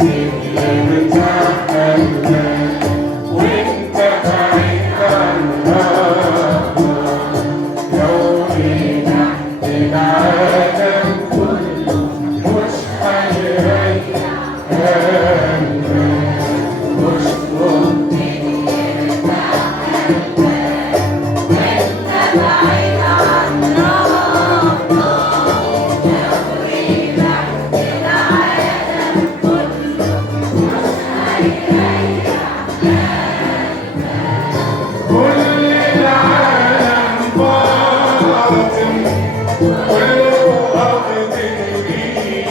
ممكن يرتاح قلبك وانت بعيد عن ربك. يومنا العالم كله مش هيريح قلبك، مش ممكن يرتاح قلبك وانت بعيد عن ربك. يومنا العالم كله مش هيريح قلبك. كل العالم باطل كله أرض جديد،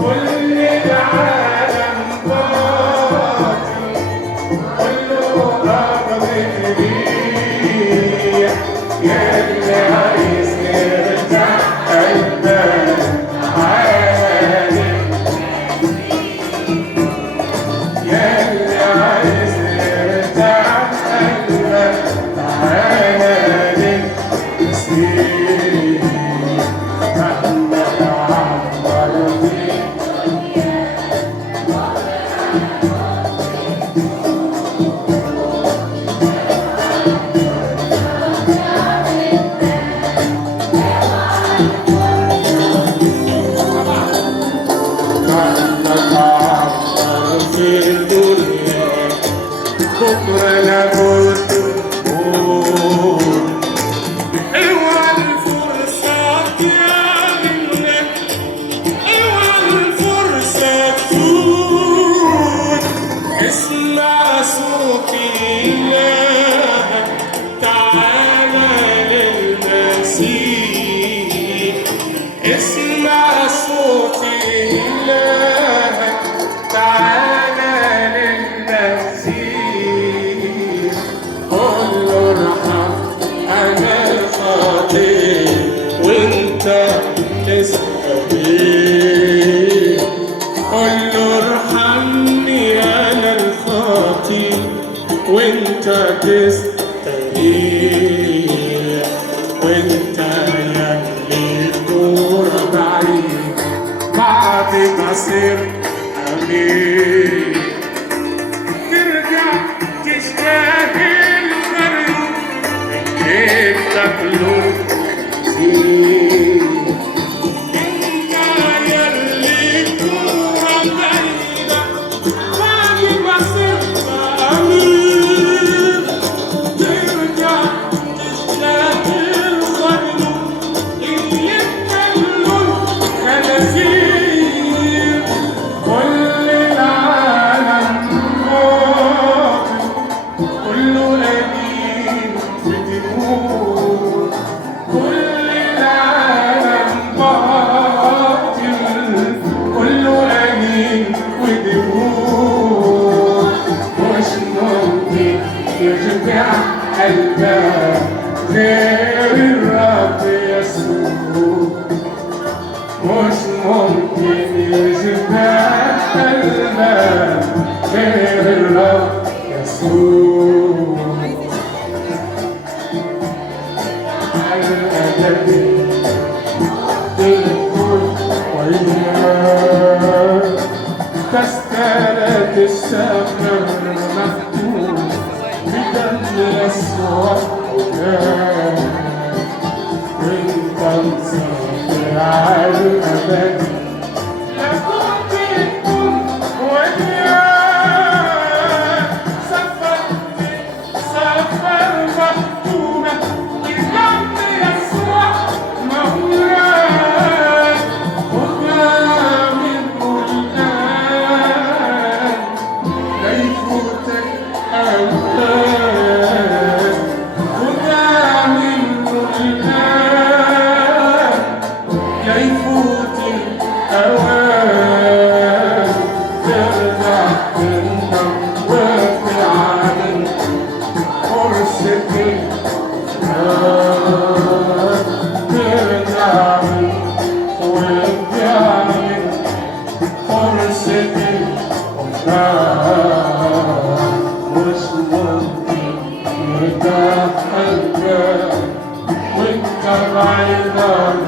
كل العالم باطل كله أرض جديد. ياللي عايز يرتاح قلبك تعالى، ياللي عايز يرتاح قلبك تعالى للمسيح. مهما تعمر في مهما تعمر في الدنيا بكرة لابد نقول اوعى الفرصة تجيلك، اوعى الفرصة تفوت. اسمع صوت إلهك تعالى للمسيح. اسمع صوت إلهك تعالى للمسيح. قل له ارحم أنا الخاطئ وأنت تستجيب. قل له ارحمني أنا الخاطئ وأنت تستجيب. وأنت يلي الدور بعيد بعد ما صرت أمين، ترجع تشتهي الخير اللي بتاكله زين. انت يلي الكورة بعيدة بعد ما صرت أمين، ترجع تشتهي الخير اللي بتاكله خنازير. كل العالم باطل كله قديم بدموع، كل العالم باطل كله قديم ودموع. مش ممكن يرجع قلبك غير الرب يسوع، مش ممكن يرجع قلبك غير الرب يسوع. على الأبد بالكل وإياك تستند السفر مفتوح بدم يسوع هناك. انت مسافر على الأبد لابد يكون وإياك. سفر مفتوحة بدم يسوع مولاك. خدها منه الآن لا يفوتك أوان. خدها منه الآن لا يفوت الأوان. ترجع تندم وتعلن فرصتك، ترجع وتعلن فرصتك. مش ممكن يرتاح قلبك وانت بعيد عن